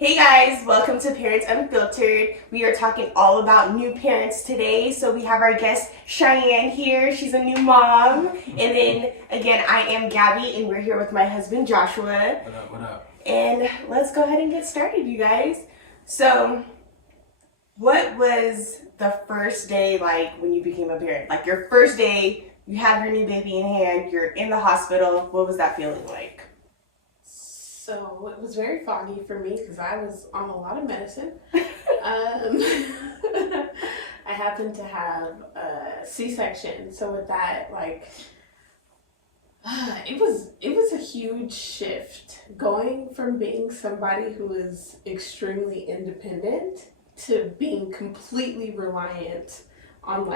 Hey guys, welcome to Parents Unfiltered. We are talking all about new parents today. So we have our guest Cheyenne here. She's a new mom. And then again, I am Gabby and we're here with my husband Joshua. What up, what up? And let's go ahead and get started, you guys. So what was the first day like when you became a parent? Like your first day, you have your new baby in hand, you're in the hospital. What was that feeling like? So it was very foggy for me because I was on a lot of medicine. I happened to have a C-section, so with that, it was a huge shift going from being somebody who is extremely independent to being completely reliant on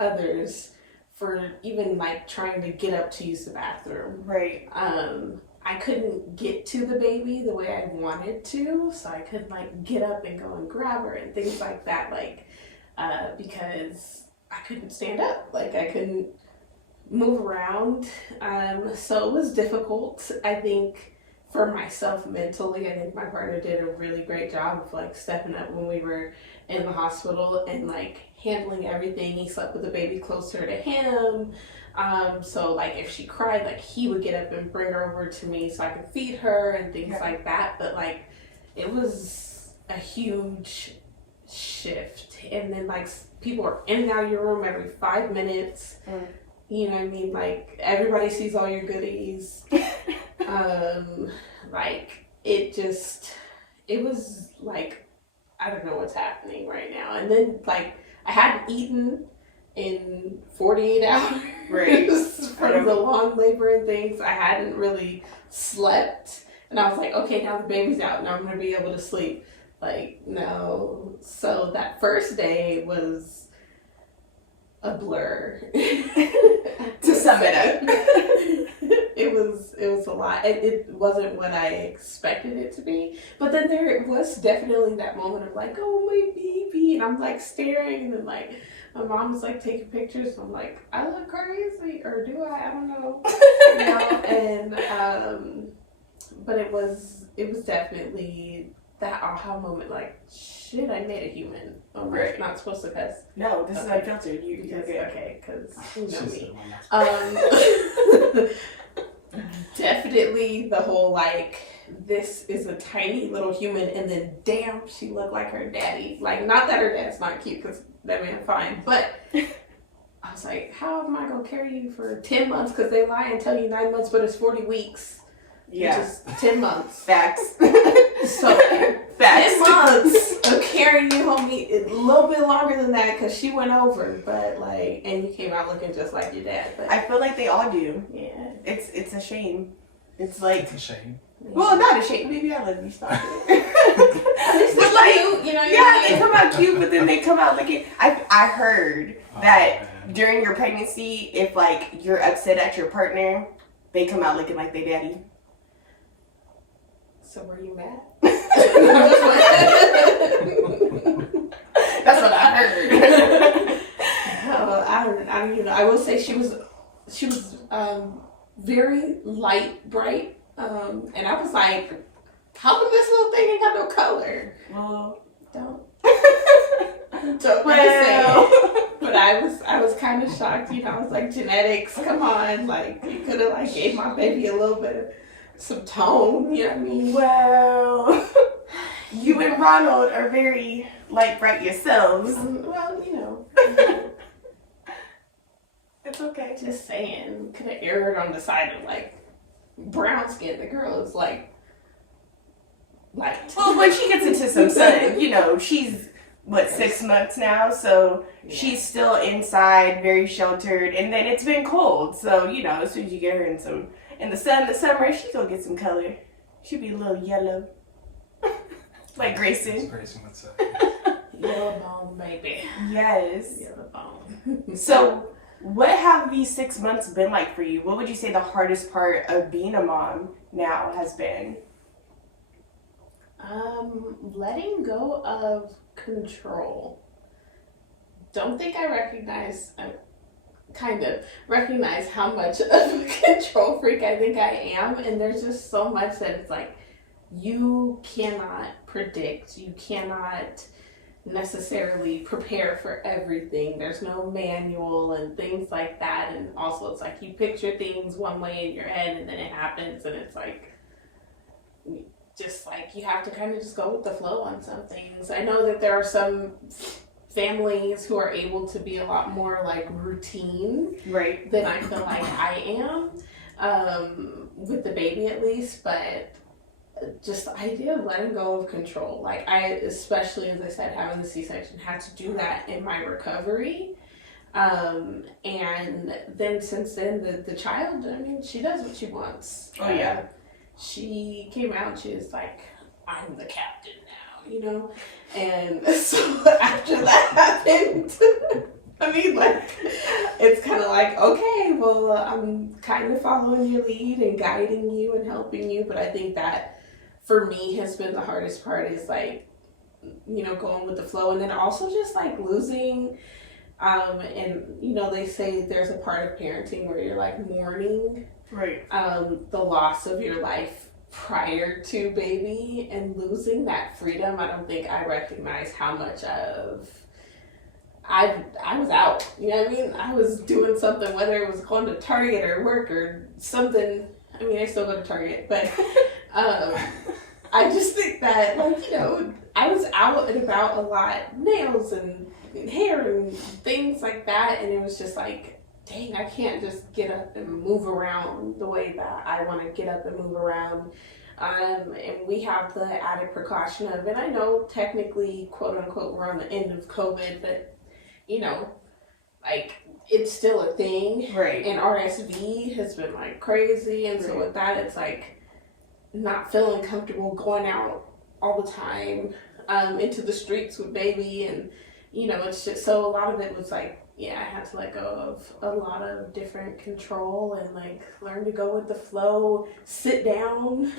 others for even trying to get up to use the bathroom. Right. I couldn't get to the baby the way I wanted to, so I could get up and go and grab her and things like that, because I couldn't stand up, I couldn't move around, so it was difficult. I think for myself mentally, I think my partner did a really great job of stepping up when we were in the hospital and handling everything. He slept with the baby closer to him. So if she cried, he would get up and bring her over to me so I could feed her and things like that. But it was a huge shift. And then people are in and out of your room every 5 minutes. You know what I mean? Everybody sees all your goodies. It was I don't know what's happening right now. And then I hadn't eaten in 48 hours. Right. From the long labor and things. I hadn't really slept. And I was okay, now the baby's out. Now I'm going to be able to sleep. No. So that first day was a blur. To sum it up. It was a lot. It wasn't what I expected it to be. But then there was definitely that moment of oh, my baby. And I'm staring and then my mom's taking pictures. So I'm I look crazy, or do I? I don't know. And but it was definitely that aha moment. Shit, I made a human. Oh, right. I'm not supposed to cuss. No, this is unfiltered. Okay, because you know me. me. Definitely the whole this is a tiny little human, and then damn, she looked like her daddy. Not that her dad's not cute, because that man fine, but I was how am I gonna carry you for 10 months? Because they lie and tell you 9 months, but it's 40 weeks. Yeah. Which is 10 months. Facts. So Facts. 10 months of carrying you, homie, a little bit longer than that, because she went over, but and you came out looking just like your dad. But I feel like they all do. yeah, It's a shame. It's It's a shame. well, not a shame. Maybe I love you. Stop it. but cute, yeah, they come out cute, but then they come out looking. I heard that during your pregnancy, if you're upset at your partner, they come out looking like their daddy. So were you mad? That's what I heard. I will say she was very light, bright, and I was how come this little thing ain't got no color? Well, Don't say. But I was kind of shocked. I was genetics. Come on, you could have gave my baby a little bit of some tone. You know what I mean? well, you and Ronald are very light, bright yourselves. Well, It's okay. just saying. Could have erred on the side of brown skin. The girl is light. Well, when she gets into some sun, she's 6 months now, so she's still inside, very sheltered, and then it's been cold, so as soon as you get her in the sun, the summer, she's gonna get some color. She'll be a little yellow, like Grayson. Grayson would say. Yellow bone, baby. Yes. Yellow bone. So, what have these 6 months been like for you? What would you say the hardest part of being a mom now has been? Letting go of control. Don't think I kind of recognize how much of a control freak I think I am, and there's just so much that it's you cannot predict, you cannot necessarily prepare for everything. There's no manual and things like that. And also, it's like you picture things one way in your head and then it happens, and it's like, just like you have to kind of just go with the flow on some things. I know that there are some families who are able to be a lot more like routine Right. than I feel like I am, with the baby at least, but just the idea of letting go of control. Like I, especially as I said, having the C-section, had to do that in my recovery. And then since then, the child, I mean, she does what she wants. Oh yeah. She came out and she was like, I'm the captain now, you know? And so after that happened, I mean, like, it's kind of like, okay, well, I'm kind of following your lead and guiding you and helping you. But I think that for me has been the hardest part, is like, you know, going with the flow. And then also just like losing, and you know, they say there's a part of parenting where you're like mourning, Right. the loss of your life prior to baby, and losing that freedom. I don't think I recognized how much of I was out. You know what I mean? I was doing something, whether it was going to Target or work or something. I mean, I still go to Target, but I just think that, like, you know, I was out and about a lot, nails and hair and things like that, and it was just like, dang, I can't just get up and move around the way that I want to get up and move around. And we have the added precaution of, and I know technically, quote unquote, we're on the end of COVID, but, you know, like, it's still a thing. Right. And RSV has been like crazy. And so with that, it's like not feeling comfortable going out all the time, into the streets with baby. And, you know, it's just, so a lot of it was like, yeah, I had to let go of a lot of different control and like learn to go with the flow, sit down,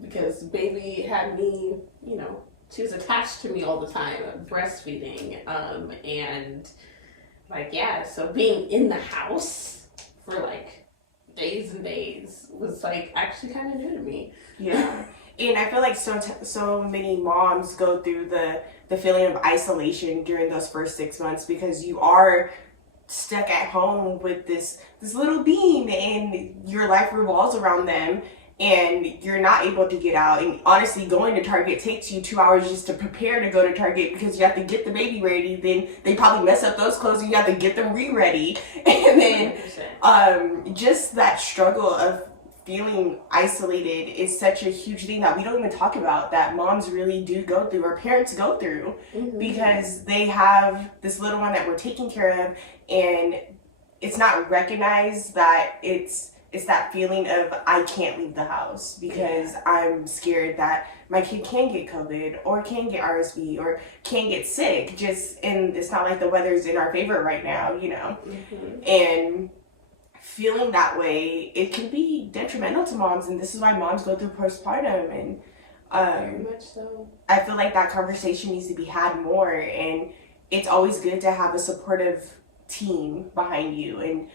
because baby had me, you know, she was attached to me all the time, breastfeeding, and like, yeah, so being in the house for like days and days was like actually kind of new to me. Yeah. And I feel like so many moms go through the feeling of isolation during those first 6 months, because you are stuck at home with this little being and your life revolves around them, and you're not able to get out. And honestly, going to Target takes you 2 hours just to prepare to go to Target, because you have to get the baby ready. Then they probably mess up those clothes and you have to get them re-ready. And then just that struggle of feeling isolated is such a huge thing that we don't even talk about, that moms really do go through, or parents go through, because they have this little one that we're taking care of, and it's not recognized that it's that feeling of, I can't leave the house because I'm scared that my kid can get COVID or can get RSV or can get sick. And it's not like the weather's in our favor right now, you know. And feeling that way, it can be detrimental to moms, and this is why moms go through postpartum. And very much so. I feel like that conversation needs to be had more, and it's always good to have a supportive team behind you. And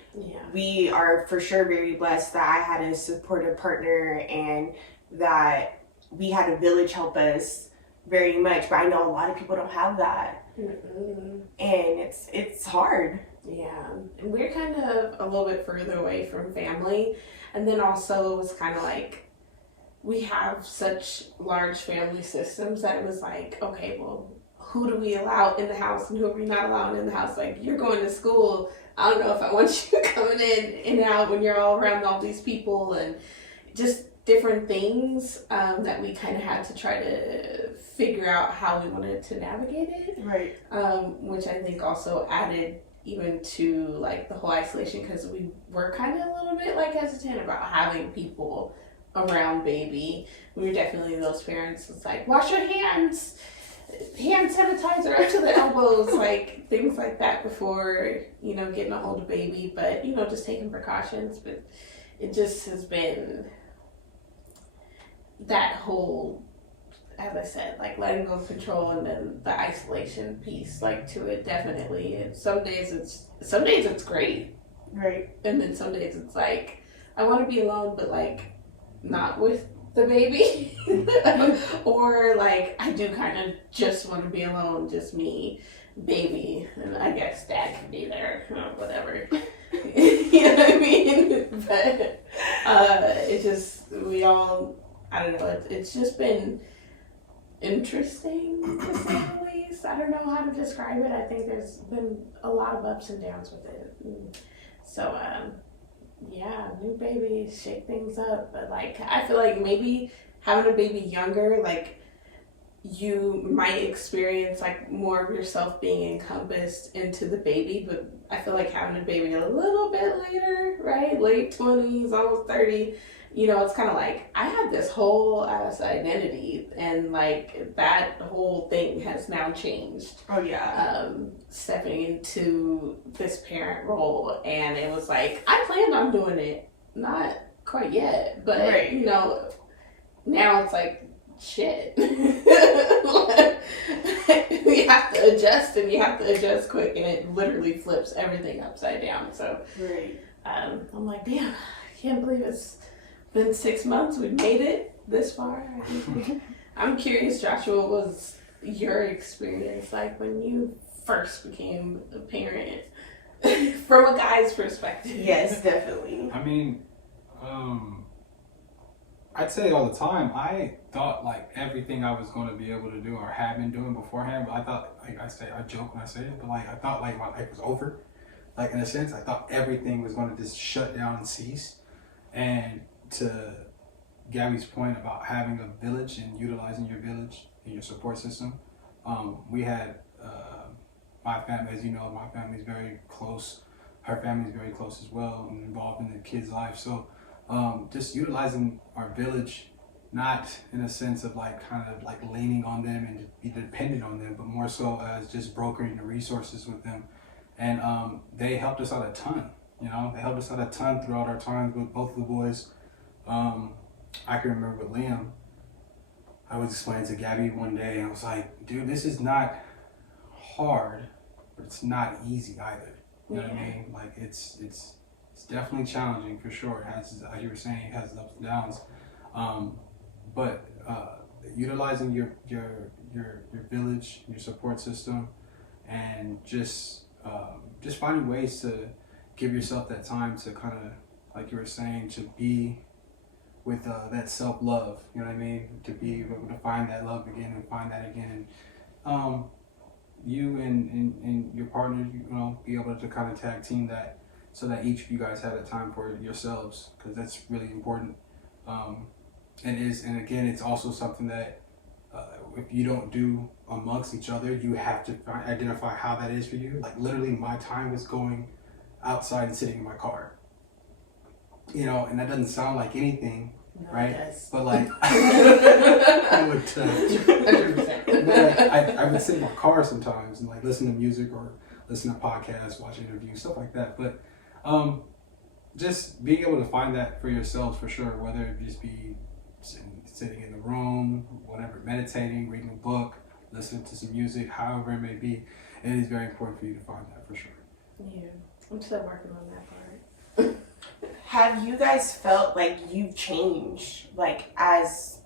we are for sure very blessed that I had a supportive partner and that we had a village help us very much, but I know a lot of people don't have that. And it's hard. Yeah, and we're kind of a little bit further away from family, and then also it was kind of like we have such large family systems that it was like, okay, well, who do we allow in the house and who are we not allowing in the house? Like, you're going to school, I don't know if I want you coming in and out when you're all around all these people, and just different things that we kind of had to try to figure out how we wanted to navigate it. Right. Which I think also added even to like the whole isolation, because we were kind of a little bit like hesitant about having people around baby. We were definitely those parents. It's like, wash your hands, hand sanitizer up to the elbows, like things like that before, you know, getting a hold of baby. But, you know, just taking precautions. But it just has been that whole, as I said, like letting go of control, and then the isolation piece, like to it, definitely. And some days it's great, right? And then some days it's like, I want to be alone, but like not with the baby. Or like I do kind of just want to be alone, just me, baby, and I guess dad can be there, whatever. You know what I mean? But it just, we all, I don't know, it's just been interesting to say the least. I don't know how to describe it. I think there's been a lot of ups and downs with it. And so, yeah, new babies shake things up. But like, I feel like maybe having a baby younger, like, you might experience like more of yourself being encompassed into the baby, but I feel like having a baby a little bit later, right? Late 20s, almost 30, you know, it's kind of like I had this whole ass identity, and like that whole thing has now changed. Oh yeah. Stepping into this parent role, and it was like I planned on doing it, not quite yet, but right. You know, now it's like shit. We have to adjust, and you have to adjust quick, and it literally flips everything upside down. So right. I'm like, damn, I can't believe it's been 6 months. We made it this far. I'm curious, Joshua, what was your experience like when you first became a parent from a guy's perspective? Yes, definitely. I mean, I'd say all the time, I thought like everything I was going to be able to do or had been doing beforehand, but I thought, like I joke when I say it, but like I thought like my life was over. Like in a sense, I thought everything was going to just shut down and cease. And to Gabby's point about having a village and utilizing your village and your support system, we had my family, as you know, my family is very close. Her family is very close as well and involved in the kids' life. So just utilizing our village, not in a sense of like kind of like leaning on them and be dependent on them, but more so as just brokering the resources with them. And they helped us out a ton. You know, they helped us out a ton throughout our times with both of the boys. I can remember with Liam, I was explaining to Gabby one day, and I was like, dude, this is not hard, but it's not easy either. You know what I mean? Like it's definitely challenging for sure. It has, like you were saying, it has its ups and downs. But utilizing your village, your support system, and just finding ways to give yourself that time to kind of, like you were saying, to be with that self-love, you know what I mean? To be able to find that love again and find that again. You and your partner, you know, be able to kind of tag team that so that each of you guys have that time for yourselves, because that's really important. And again, it's also something that if you don't do amongst each other, you have to identify how that is for you. Like literally my time was going outside and sitting in my car. You know, and that doesn't sound like anything, no, right? Yes. But like, I would, 100%. I would sit in my car sometimes and like listen to music or listen to podcasts, watch interviews, stuff like that. But just being able to find that for yourselves for sure, whether it just be sitting in the room, whatever, meditating, reading a book, listening to some music, however it may be, it is very important for you to find that for sure. Yeah, I'm still working on that part. Have you guys felt like you've changed, like as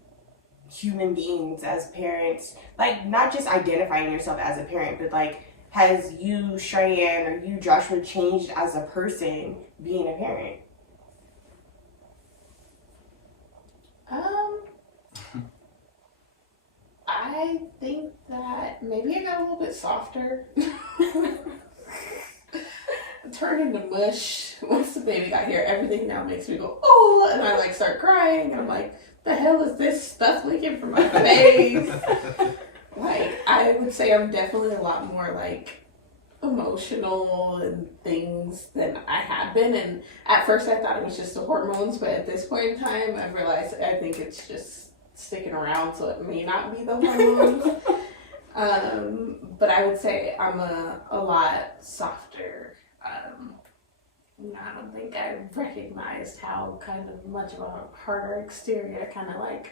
human beings, as parents, like not just identifying yourself as a parent, but like has you, Cheyenne, or you, Joshua, changed as a person being a parent? I think that maybe I got a little bit softer. Turned into mush. Once the baby got here, everything now makes me go, oh, and I like start crying, and I'm like, the hell is this stuff leaking from my face? Like, I would say I'm definitely a lot more like emotional and things than I have been. And at first I thought it was just the hormones, but at this point in time, I've realized I think it's just sticking around, so it may not be the hormones. But I would say I'm a lot softer. I don't think I recognized how kind of much of a harder exterior I kind of like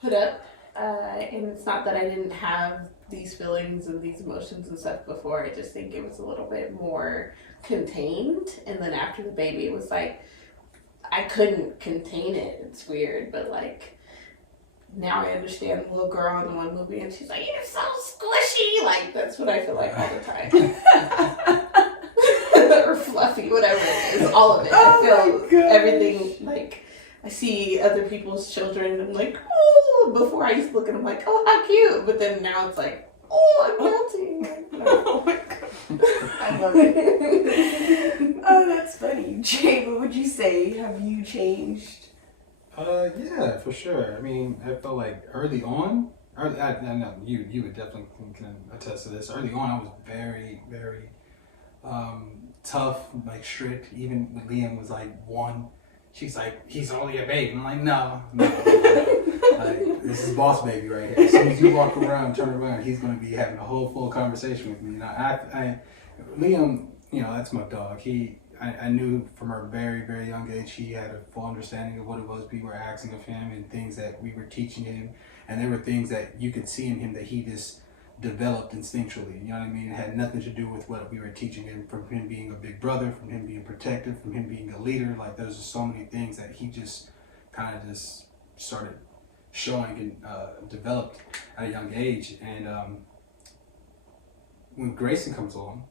put up. And it's not that I didn't have these feelings and these emotions and stuff before. I just think it was a little bit more contained. And then after the baby, it was like I couldn't contain it. It's weird, but like now I understand the little girl in the one movie, and she's like, "You're so squishy." Like that's what I feel like all the time. Or fluffy, whatever it is, all of it. I feel everything. Like I see other people's children, and I'm like, oh. Before I used to look at them like, oh, how cute. But then now it's like, oh, I'm melting. Oh my god, I love it. Oh, that's funny. Jay, what would you say? Have you changed? Yeah, for sure. I mean, I felt like early on, I know you would definitely can attest to this. Early on, I was very, very tough, like strict. Even when Liam was like 1, she's like, he's only a baby. I'm like, no. Like, this is boss baby right here. As soon as you walk around, turn around, he's gonna be having a whole full conversation with me. And Liam, that's my dog. I knew from a very, very young age he had a full understanding of what it was we were asking of him and things that we were teaching him. And there were things that you could see in him that he just developed instinctually. You know what I mean? It had nothing to do with what we were teaching him, from him being a big brother, from him being protective, from him being a leader. Like there's just so many things that he just kind of just started showing and developed at a young age. And when Grayson comes on,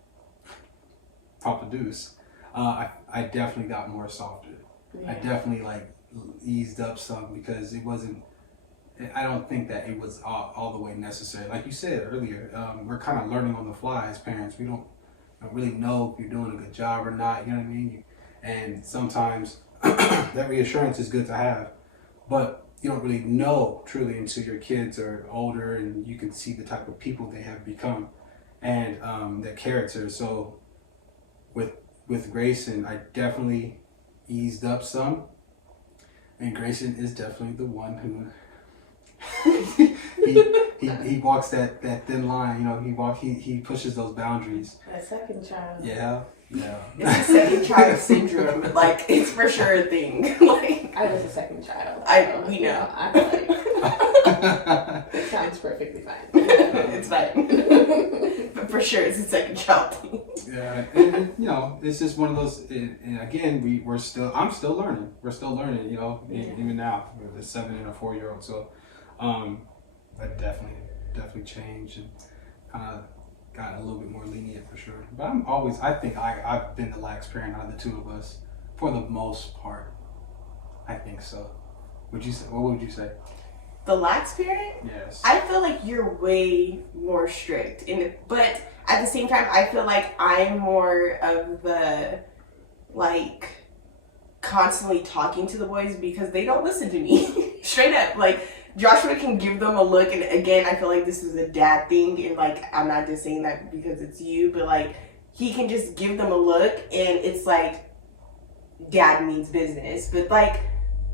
Papa Deuce, I definitely got more softer. Yeah. I definitely like eased up some because it wasn't. I don't think that it was all the way necessary. Like you said earlier, we're kind of learning on the fly as parents. We don't really know if you're doing a good job or not. You know what I mean? And sometimes that reassurance is good to have, but you don't really know truly until your kids are older and you can see the type of people they have become and their character. So with Grayson, I definitely eased up some, and Grayson is definitely the one who he walks that thin line. He pushes those boundaries. That second child. Yeah. It's a second child syndrome. Like it's for sure a thing. Like I was a second child. We know. I feel like it sounds perfectly fine. It's fine. But for sure, it's a second child thing. Yeah, and it's just one of those. And again, I'm still learning. We're still learning. Even now with a 7 and a 4-year-old. So, that definitely changed and kind of got a little bit more lenient for sure. But I think I've been the lax parent out of the two of us for the most part. I think so. What would you say? The lax parent? Yes. I feel like you're way more strict, but at the same time, I feel like I'm more of the like constantly talking to the boys because they don't listen to me. Straight up, like. Joshua can give them a look, and again, I feel like this is a dad thing, and like, I'm not just saying that because it's you, but like, he can just give them a look, and it's like, dad means business, but like,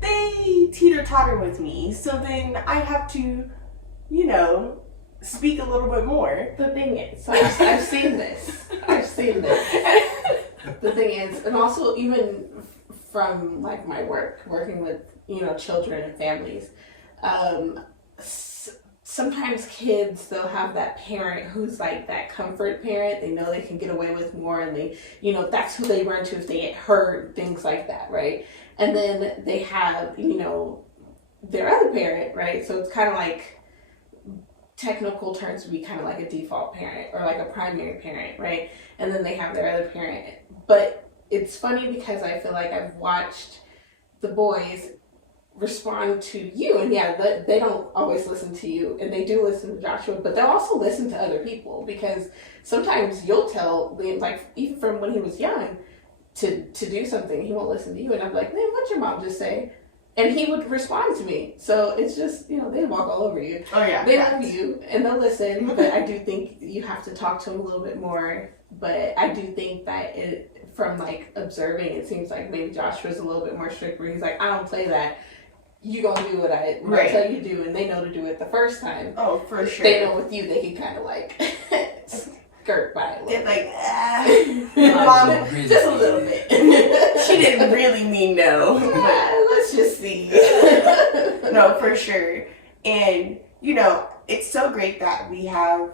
they teeter-totter with me, so then I have to, speak a little bit more. The thing is, so I've seen this. The thing is, and also even from like my working with, children and families, sometimes kids, they'll have that parent who's like that comfort parent. They know they can get away with more, and they, that's who they run to if they get hurt, things like that, right? And then they have, their other parent, right? So it's kind of like, technical terms would be kind of like a default parent or like a primary parent, right? And then they have their other parent. But it's funny because I feel like I've watched the boys respond to you, and they don't always listen to you, and they do listen to Joshua, but they'll also listen to other people, because sometimes you'll tell Liam, like even from when he was young, to do something, he won't listen to you, and I'm like, man, what'd your mom just say? And he would respond to me. So it's just, they walk all over you. Oh yeah, they love you and they'll listen, but I do think you have to talk to them a little bit more. But I do think that from like observing, it seems like maybe Joshua's a little bit more strict, where he's like, I don't play that. You gonna do what I tell you to do, and they know to do it the first time. Oh, for sure. They know with you, they can kind of like skirt by it. They're like, Mom, just a little bit. She didn't really mean no. Let's just see. No, for sure. And, it's so great that we have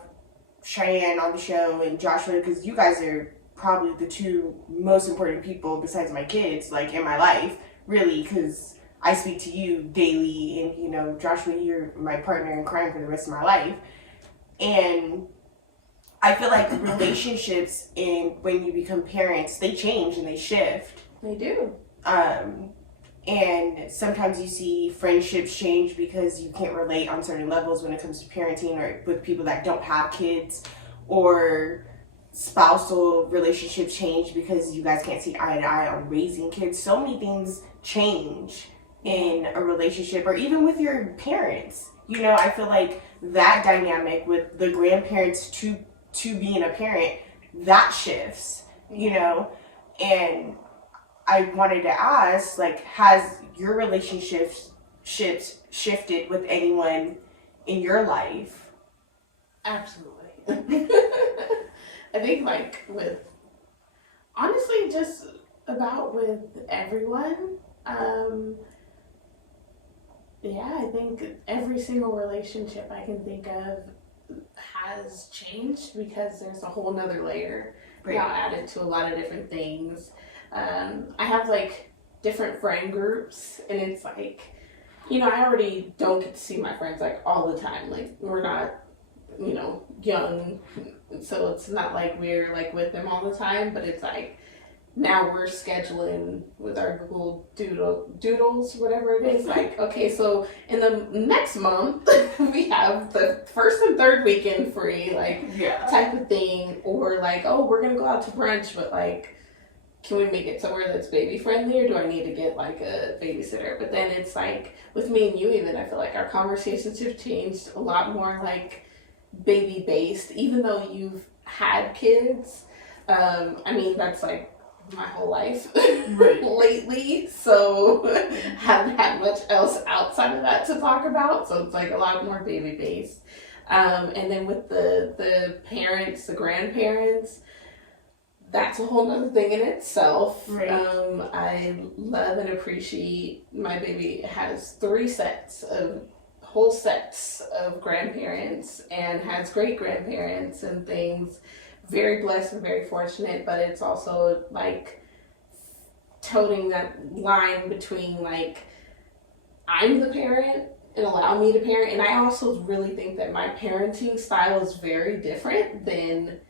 Cheyenne on the show and Joshua, because you guys are probably the two most important people besides my kids, like in my life, really, because I speak to you daily, and you know, Joshua, you're my partner in crime for the rest of my life. And I feel like relationships and when you become parents, they change and they shift. They do. And sometimes you see friendships change because you can't relate on certain levels when it comes to parenting or with people that don't have kids, or spousal relationships change because you guys can't see eye to eye on raising kids. So many things change in a relationship, or even with your parents. You know, I feel like that dynamic with the grandparents to being a parent, that shifts, you know. And I wanted to ask, like, has your relationships shifted with anyone in your life? Absolutely. I think like with, honestly, just about with everyone. Yeah, I think every single relationship I can think of has changed because there's a whole nother layer now added to a lot of different things. I have like different friend groups, and it's like, you know, I already don't get to see my friends like all the time. Like, we're not, you know, young, so it's not like we're like with them all the time, but it's like now we're scheduling with our Google doodles, whatever it is. Like, okay, so in the next month we have the first and third weekend free, like type of thing, or like, oh, we're gonna go out to brunch, but like, can we make it somewhere that's baby friendly, or do I need to get like a babysitter? But then it's like with me and you, even I feel like our conversations have changed a lot more like baby based, even though you've had kids. I mean, that's like my whole life lately, so haven't had much else outside of that to talk about, so it's like a lot more baby based. And then with the parents, the grandparents, that's a whole nother thing in itself. I love and appreciate my baby has whole sets of grandparents, and has great grandparents and things. Very blessed and very fortunate, but it's also like toting that line between like, I'm the parent and allow me to parent, and I also really think that my parenting style is very different than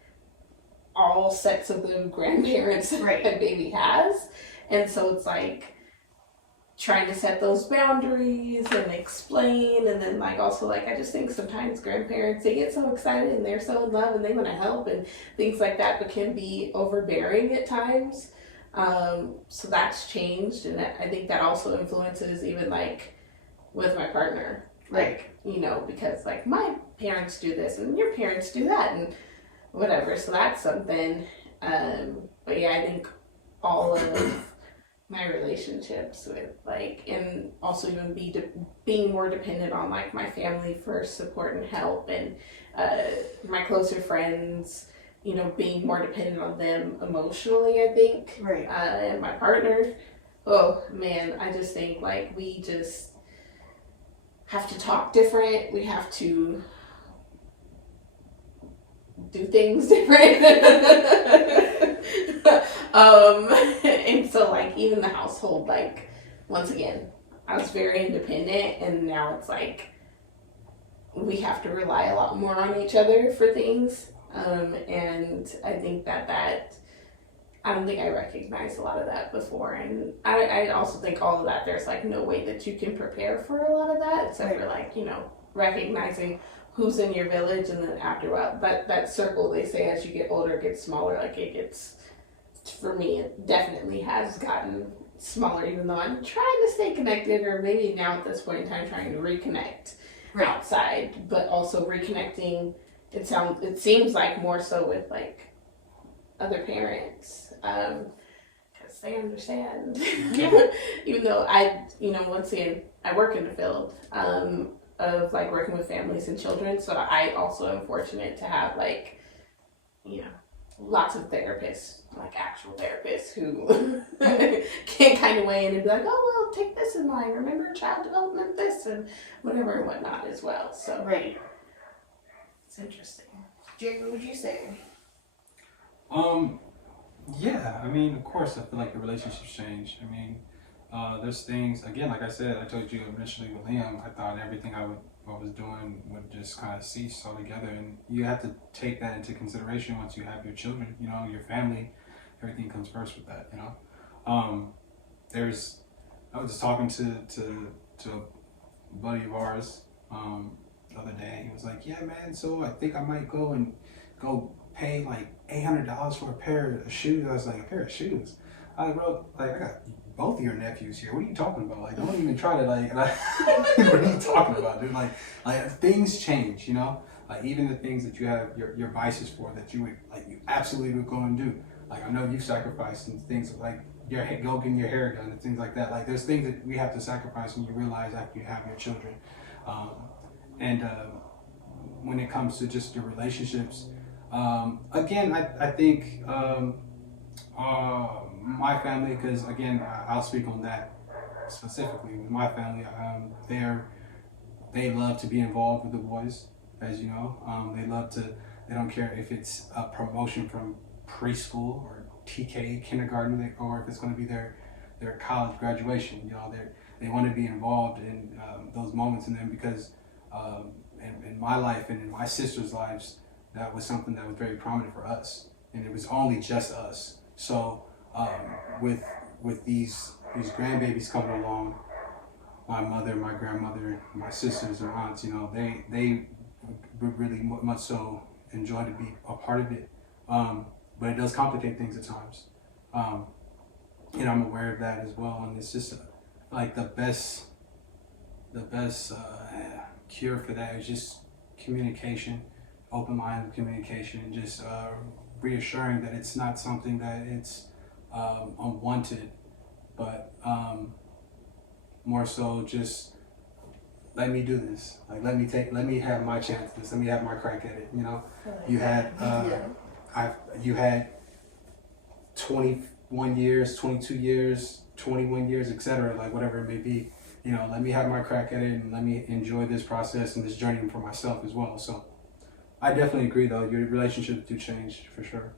all sets of the grandparents that baby has. And so it's like trying to set those boundaries and explain, and then like also like I just think sometimes grandparents, they get so excited and they're so in love and they want to help and things like that, but can be overbearing at times. So that's changed, and I think that also influences even like with my partner, like, you know, because like my parents do this and your parents do that and whatever, so that's something. But yeah, I think all of my relationships with like, and also even being more dependent on like my family for support and help, and my closer friends, you know, being more dependent on them emotionally, I think. And my partner, oh man, I just think like we just have to talk different. We have to do things different. And so like even the household, like once again, I was very independent, and now it's like we have to rely a lot more on each other for things. And I think that I don't think I recognized a lot of that before, and I also think all of that, there's like no way that you can prepare for a lot of that except for like, you know, recognizing who's in your village, and then after a while that circle, they say, as you get older it gets smaller. Like it gets, for me, it definitely has gotten smaller, even though I'm trying to stay connected, or maybe now at this point in time trying to reconnect outside, but also reconnecting, it seems like more so with like other parents, because they understand. Even though I, you know, once again, I work in the field of like working with families and children, so I also am fortunate to have like, you know, lots of therapists, like actual therapists who can kind of weigh in and be like, oh well, take this in mind, remember child development this and whatever and whatnot as well. So it's interesting. Jerry, what would you say? Yeah, I mean, of course, I feel like the relationships change. I mean, there's things, again, like I said, I told you initially with Liam, I thought everything I was doing would just kind of cease altogether. And you have to take that into consideration once you have your children, you know, your family, everything comes first with that, you know. I was just talking to a buddy of ours the other day. He was like, yeah, man, so I think I might go pay like $800 for a pair of shoes. I was like, a pair of shoes? I was like, bro, like, I got both of your nephews here. What are you talking about? Like, don't even try to, like, what are you talking about, dude? Like things change, you know? Like, even the things that you have your vices for that you would, like, you absolutely would go and do. Like, I know you've sacrificed some things, like, go getting your hair done and things like that. Like, there's things that we have to sacrifice when you realize after you have your children. And when it comes to just the relationships, again, I think my family, because again, I'll speak on that specifically with my family. They love to be involved with the boys, as you know. They don't care if it's a promotion from preschool or TK kindergarten, or if it's going to be their college graduation. You know, they want to be involved in those moments, and then because in my life and in my sister's lives, that was something that was very prominent for us, and it was only just us. So with these grandbabies coming along, my mother, my grandmother, my sisters and aunts, you know, they would really much so enjoy to be a part of it. But it does complicate things at times. And I'm aware of that as well. And it's just like the best cure for that is just communication, open-minded communication, and just reassuring that it's not something that it's unwanted, but more so just let me do this. Like let me have my chance at this. Let me have my crack at it. You know, you had you had 21 years, 22 years, 21 years, etc. Like whatever it may be. You know, let me have my crack at it and let me enjoy this process and this journey for myself as well. So I definitely agree, though. Your relationships do change for sure.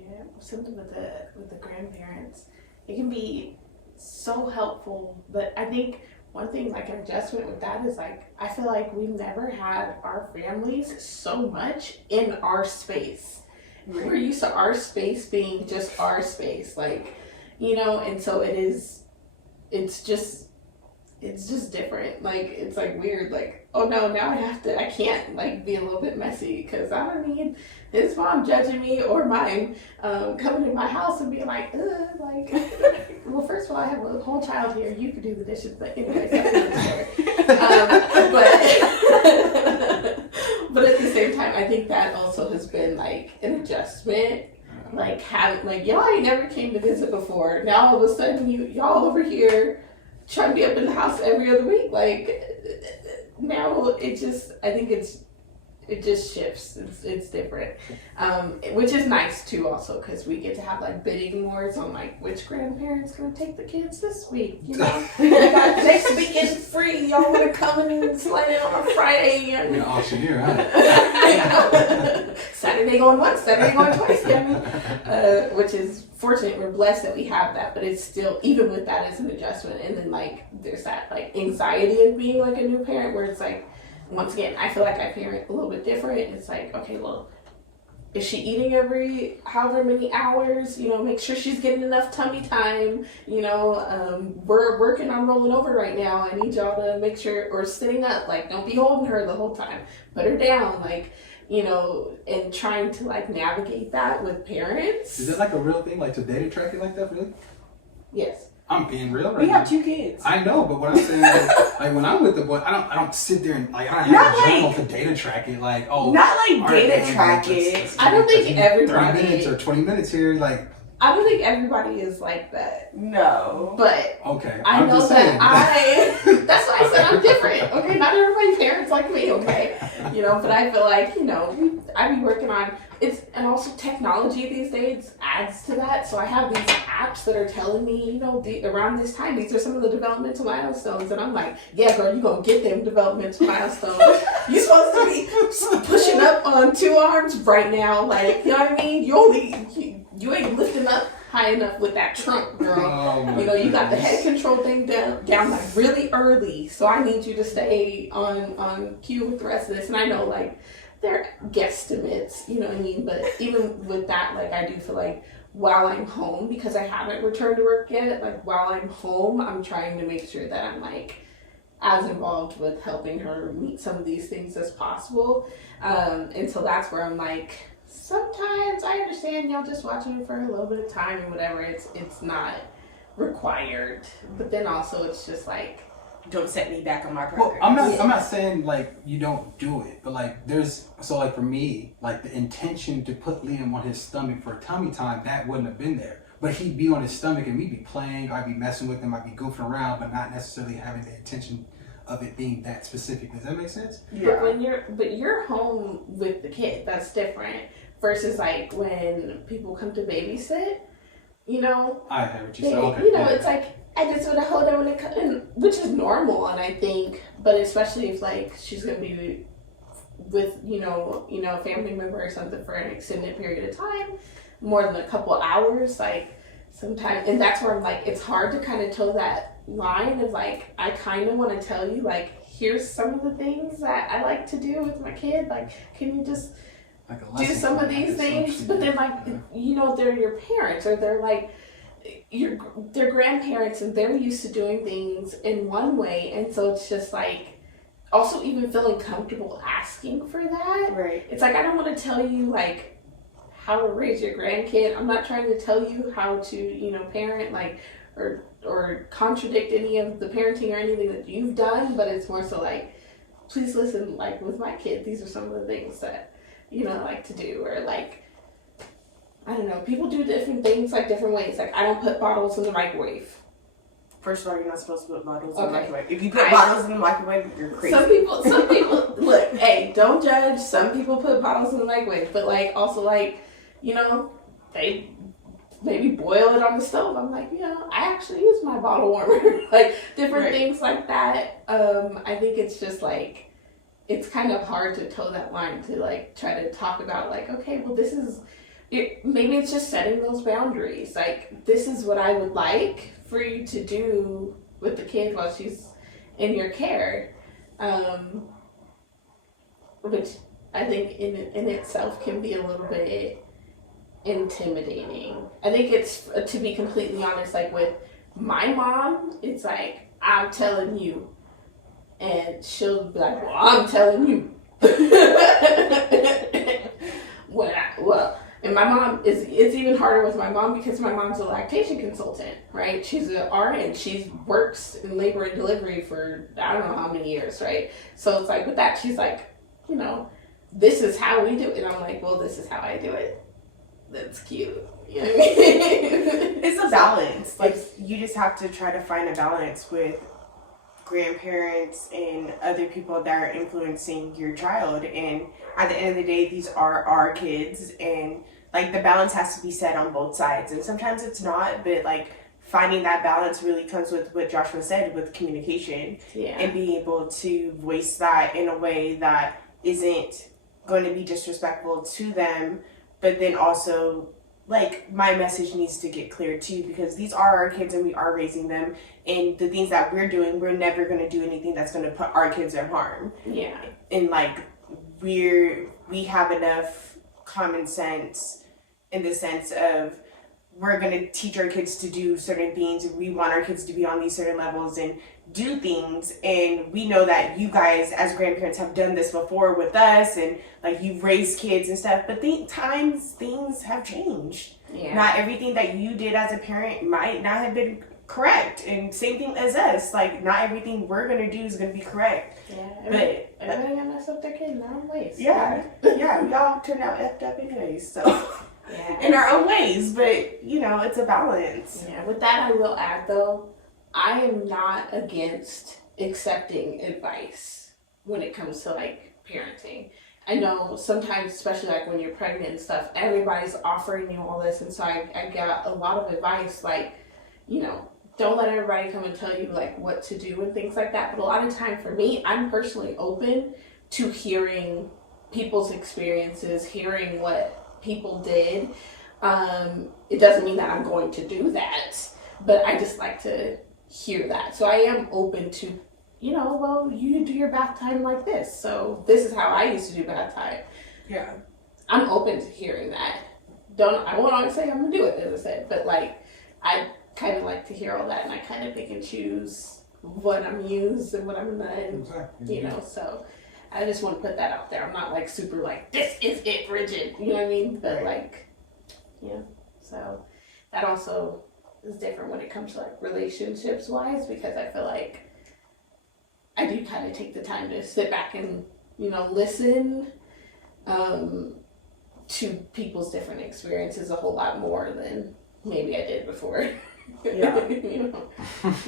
Yeah, something with the grandparents, it can be so helpful. But I think one thing, like an adjustment with that, is like I feel like we've never had our families so much in our space. We're used to our space being just our space, like, you know, and so it's just different. Like, it's like weird, like, oh no, now I can't like be a little bit messy because I don't need his mom judging me or mine coming in my house and being like, like, well, first of all, I have a whole child here, you could do the dishes, but anyways, that's another story. But at the same time, I think that also has been like an adjustment. Like having, like, y'all ain't never came to visit before. Now all of a sudden y'all over here trying to be up in the house every other week. Like now I think it just shifts. It's different, which is nice too. Also, because we get to have like bidding wars on like which grandparent's gonna take the kids this week. You know, we got next weekend free. Y'all want to come and slide in on a Friday? You're an auctioneer, huh? Saturday going once, Saturday going twice. Yeah, which is fortunate. We're blessed that we have that, but it's still, even with that, it's an adjustment. And then like there's that like anxiety of being like a new parent, where it's like, once again, I feel like I parent a little bit different. It's like, okay, well, is she eating every however many hours? You know, make sure she's getting enough tummy time. You know, we're working on rolling over right now. I need y'all to make sure, or sitting up, like, don't be holding her the whole time. Put her down, like, you know, and trying to like navigate that with parents. Is it like a real thing, like to data track it like that, really? Yes. I'm being real right We now. have 2 kids. I know, but what I'm saying is, like when I'm with the boy, I don't sit there and like I don't have a journal to data track it. Like, oh, not like all right, data man, track like, it. I don't think everybody. 30 minutes or 20 minutes here, like. I don't think everybody is like that. No. But okay, I I'm know just that saying. that's why I said I'm different. Okay, not everybody's parents like me, okay? You know, but I feel like, you know, I be working on it's, and also technology these days adds to that. So I have these apps that are telling me, you know, around this time, these are some of the developmental milestones, and I'm like, yeah, girl, you gonna get them developmental milestones. You supposed to be pushing up on 2 arms right now, like, you know what I mean? You ain't lifting up high enough with that trunk, girl. Oh, You know, you got the goodness. head control thing down like really early, so I need you to stay on cue with the rest of this. And I know like they're guesstimates, you know what I mean? But even with that, like I do feel like while I'm home, because I haven't returned to work yet, like while I'm home, I'm trying to make sure that I'm like as involved with helping her meet some of these things as possible. And so that's where I'm like, sometimes I understand y'all just watching it for a little bit of time and whatever. It's not required, but then also it's just like, don't set me back on my Well, progress. I'm not saying like you don't do it, but like there's so like for me, like the intention to put Liam on his stomach for tummy time, that wouldn't have been there. But he'd be on his stomach and we'd be playing, I'd be messing with him, I'd be goofing around, but not necessarily having the intention of it being that specific. Does that make sense? But when you're home with the kid, that's different versus like when people come to babysit, you know. I hear what you They, said. Okay. you know, yeah. it's like I just want to hold her when it comes, which is normal, and I think, but especially if like she's gonna be with you know a family member or something for an extended period of time, more than a couple hours, like sometimes, and that's where I'm like, it's hard to kind of toe that line of like, I kind of want to tell you like, here's some of the things that I like to do with my kid, like, can you just Like a do lesson some of plan, these like things? assumption. But then like, Yeah. you know, they're your parents or they're like their grandparents, and they're used to doing things in one way, and so it's just like also even feeling comfortable asking for that. Right. It's like, I don't want to tell you like how to raise your grandkid. I'm not trying to tell you how to, you know, parent, like, or contradict any of the parenting or anything that you've done, but it's more so like, please listen, like with my kid, these are some of the things that, you know, I like to do, or like, I don't know, people do different things like different ways. Like I don't put bottles in the microwave. First of all, you're not supposed to put bottles in the Okay. microwave. If you put bottles in the microwave, you're crazy. Some people, look, hey, don't judge. Some people put bottles in the microwave, but like also like, you know, they maybe boil it on the stove. I'm like, you know, I actually use my bottle warmer, like different things like that. I think it's just like, it's kind of hard to toe that line to like try to talk about like, okay, well this is, maybe it's just setting those boundaries. Like, this is what I would like for you to do with the kid while she's in your care, which I think in itself can be a little bit intimidating. I think it's, to be completely honest, like with my mom, it's like, I'm telling you, and she'll be like, well, I'm telling you. And my mom it's even harder with my mom because my mom's a lactation consultant, right? She's an RN. She works in labor and delivery for I don't know how many years, right? So it's like with that, she's like, you know, this is how we do it. And I'm like, well, this is how I do it. That's cute. You know what I mean? It's a balance. Like, you just have to try to find a balance with grandparents and other people that are influencing your child. And at the end of the day, these are our kids, and like the balance has to be set on both sides. And sometimes it's not, but like finding that balance really comes with what Joshua said, with communication. Yeah. And being able to voice that in a way that isn't going to be disrespectful to them, but then also like my message needs to get clear too, because these are our kids and we are raising them, and the things that we're doing, we're never going to do anything that's going to put our kids in harm. Yeah. And like we have enough common sense in the sense of we're going to teach our kids to do certain things. We want our kids to be on these certain levels and do things, and we know that you guys as grandparents have done this before with us, and like you've raised kids and stuff, but things have changed. Yeah. Not everything that you did as a parent might not have been correct, and same thing as us, like not everything we're gonna do is gonna be correct. Yeah. But everybody gonna mess up their kid in their own ways. yeah, we all turn out effed up anyways, so Yeah. in our own ways, but you know, it's a balance. Yeah. With that, I will add though, I am not against accepting advice when it comes to like parenting. I know sometimes, especially like when you're pregnant and stuff, everybody's offering you all this, and so I got a lot of advice like, you know, don't let everybody come and tell you like what to do and things like that. But a lot of time for me, I'm personally open to hearing people's experiences, hearing what people did. It doesn't mean that I'm going to do that, but I just like to hear that. So I am open to, well, you do your bath time like this. So this is how I used to do bath time. Yeah. I'm open to hearing that. I won't always say I'm gonna do it, as I said, but like I kind of like to hear all that, and I kind of pick and choose what I'm used and what I'm not. Exactly. So I just want to put that out there. I'm not like super like this is it rigid, you know what I mean? But like, yeah. So that also is different when it comes to like relationships wise, because I feel like I do kind of take the time to sit back and listen to people's different experiences a whole lot more than maybe I did before. Yeah.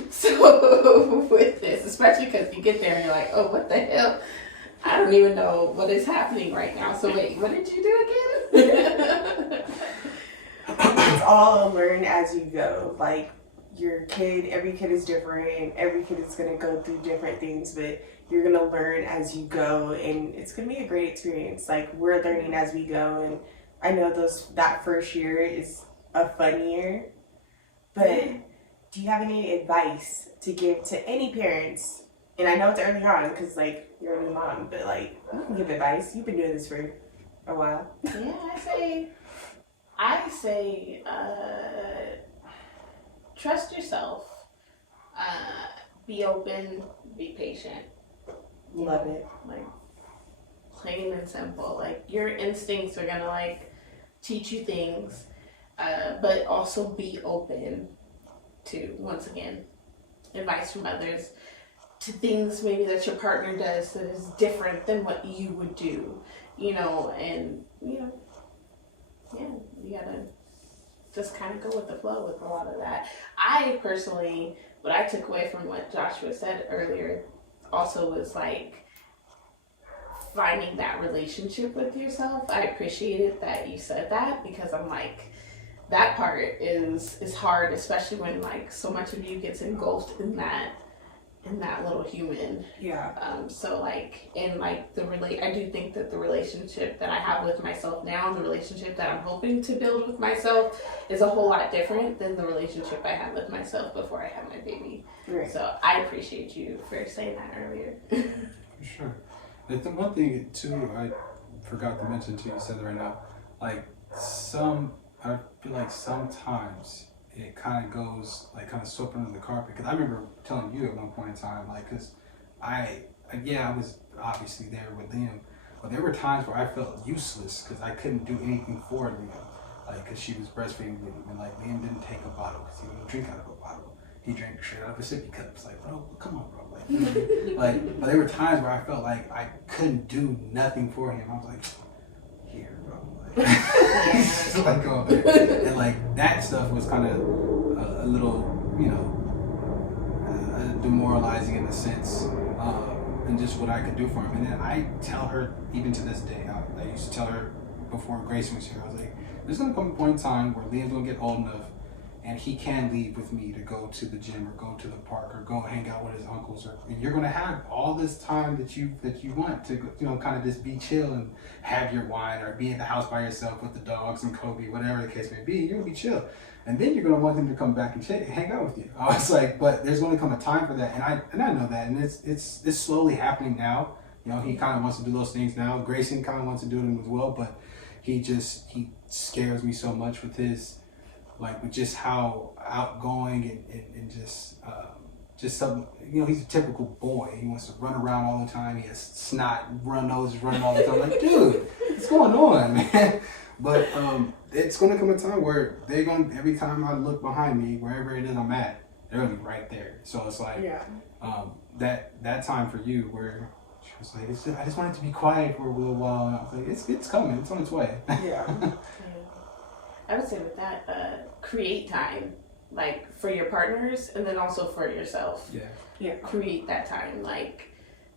So with this, especially because you get there and you're like, oh, what the hell? I don't even know what is happening right now. So wait, what did you do again? It's all learn as you go. Like every kid is different. Every kid is going to go through different things, but you're going to learn as you go, and it's going to be a great experience. Like, we're learning as we go, and I know that first year is a fun year, but do you have any advice to give to any parents? And I know it's early on because, like, you're a new mom, but, like, you can give advice. You've been doing this for a while. Yeah, I say, trust yourself, be open, be patient. Love it. Like, plain and simple. Like, your instincts are gonna, like, teach you things, but also be open to, once again, advice from others, to things maybe that your partner does that is different than what you would do, and, yeah, you gotta just kind of go with the flow with a lot of that. I personally, what I took away from what Joshua said earlier also was like finding that relationship with yourself. I appreciated that you said that, because I'm like, that part is hard, especially when like so much of you gets engulfed in that little human. Yeah. So like, and like I do think that the relationship that I have with myself now, and the relationship that I'm hoping to build with myself, is a whole lot different than the relationship I had with myself before I had my baby. Right. So I appreciate you for saying that earlier. For sure. The one thing too, I forgot to mention too, you said it right now, like I feel like sometimes it kind of goes like kind of swept under the carpet, because I remember telling you at one point in time, like, because I was obviously there with Liam, but there were times where I felt useless because I couldn't do anything for Liam, like, because she was breastfeeding Liam, and like Liam didn't take a bottle because he wouldn't drink out of a bottle. He drank straight out of a sippy cup. It's like, bro, come on, bro. Like, like, but there were times where I felt like I couldn't do nothing for him. I was like, here, bro. Like, just like go up there. And like that stuff was kind of a little, demoralizing in a sense, and just what I could do for him. And then I tell her, even to this day, I used to tell her before Grace was here, I was like, there's gonna come a point in time where Liam's gonna get old enough and he can leave with me to go to the gym or go to the park or go hang out with his uncles, and you're gonna have all this time that you want to, kind of just be chill and have your wine or be in the house by yourself with the dogs and Kobe, whatever the case may be. You're gonna be chill, and then you're gonna want him to come back and hang out with you. I was like, but there's gonna come a time for that, and I know that, and it's slowly happening now. He kind of wants to do those things now. Grayson kind of wants to do them as well, but he scares me so much with his, like, with just how outgoing and just some, he's a typical boy. He wants to run around all the time. He has snot, run noses running all the time. Like, dude, what's going on, man? But it's going to come a time where every time I look behind me, wherever it is I'm at, they're going to be right there. So it's like, that time for you where she was like, I just wanted to be quiet for a little while. And I was like, it's coming. It's on its way. Yeah. I would say with that, create time, like, for your partners, and then also for yourself. Yeah. Create that time. Like,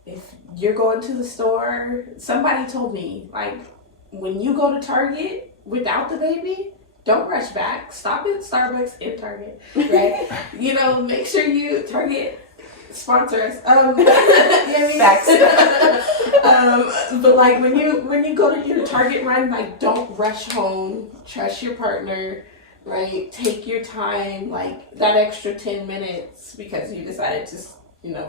if you're going to the store, somebody told me, like, when you go to Target without the baby, don't rush back. Stop at Starbucks and Target, right? Make sure Target, sponsor us. Facts. But like when you go to your Target run, like don't rush home. Trust your partner, right? Take your time, like that extra 10 minutes because you decided to,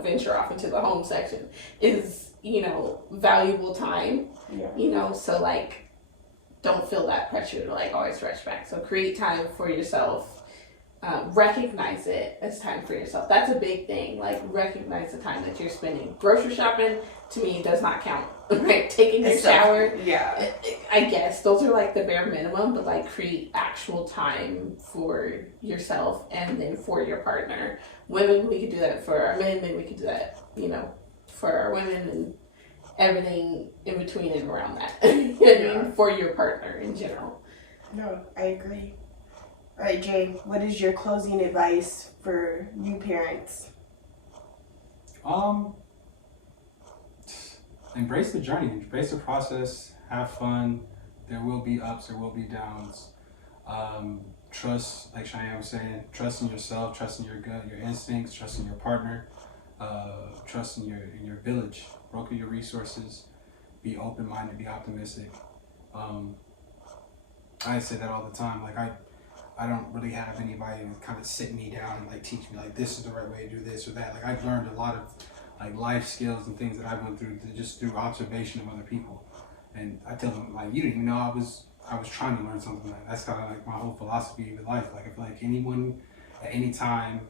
venture off into the home section is, valuable time. Yeah. So like don't feel that pressure to like always rush back. So create time for yourself. Recognize it as time for yourself. That's a big thing. Like recognize the time that you're spending. Grocery shopping to me does not count. Right? Taking a shower. Yeah. I guess those are like the bare minimum, but like create actual time for yourself and then for your partner. Women, we could do that for our men, and we could do that, for our women and everything in between and around that. For your partner in general. No, I agree. All right, Jay, what is your closing advice for new parents? Embrace the journey, embrace the process, have fun. There will be ups, there will be downs. Trust, like Cheyenne was saying, trust in yourself, trust in your gut, your instincts, trust in your partner, trust in your village. Broker your resources, be open-minded, be optimistic. I say that all the time. Like I don't really have anybody to kind of sit me down and like teach me like this is the right way to do this or that. Like I've learned a lot of like life skills and things that I went through just through observation of other people. And I tell them like you didn't even know I was trying to learn something. Like that's kind of like my whole philosophy with life. Like I feel like anyone at any time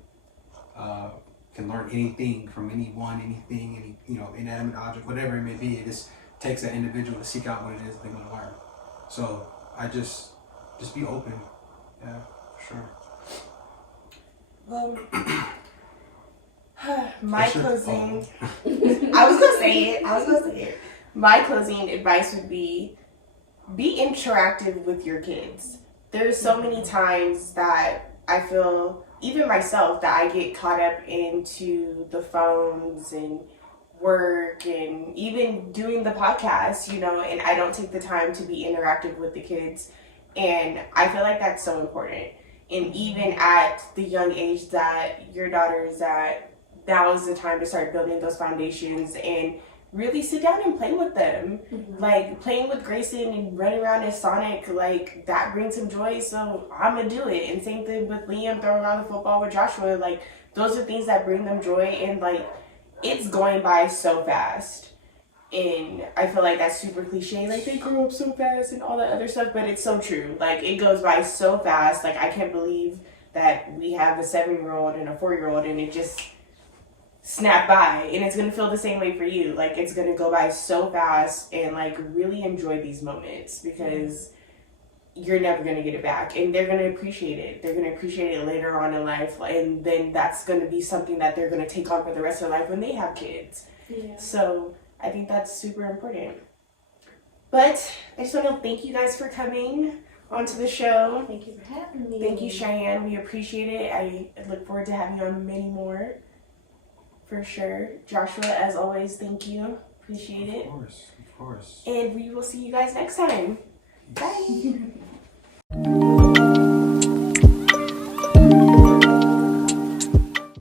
can learn anything from anyone, anything, any inanimate object, whatever it may be. It just takes that individual to seek out what it is they want to learn. So I just be open. Yeah, for sure. Well, my closing. I was gonna say it. My closing advice would be interactive with your kids. There's so many times that I feel, even myself, that I get caught up into the phones and work and even doing the podcast, and I don't take the time to be interactive with the kids. And I feel like that's so important. And even at the young age that your daughter is at, now is the time to start building those foundations and really sit down and play with them. Mm-hmm. Like playing with Grayson and running around as Sonic, like that brings him joy, so I'm gonna do it. And same thing with Liam throwing around the football with Joshua. Like those are things that bring them joy, and like it's going by so fast. And I feel like that's super cliche, like they grow up so fast and all that other stuff, but it's so true. Like it goes by so fast. Like I can't believe that we have a 7-year-old and a 4-year-old and it just snap by, and it's gonna feel the same way for you. Like it's gonna go by so fast, and like really enjoy these moments because you're never gonna get it back, and they're gonna appreciate it. They're gonna appreciate it later on in life, and then that's gonna be something that they're gonna take on for the rest of their life when they have kids. Yeah. So I think that's super important. But I just want to thank you guys for coming onto the show. Thank you for having me. Thank you, Cheyenne. We appreciate it. I look forward to having you on many more. For sure. Joshua, as always, thank you. Appreciate it. Of course. And we will see you guys next time. Bye.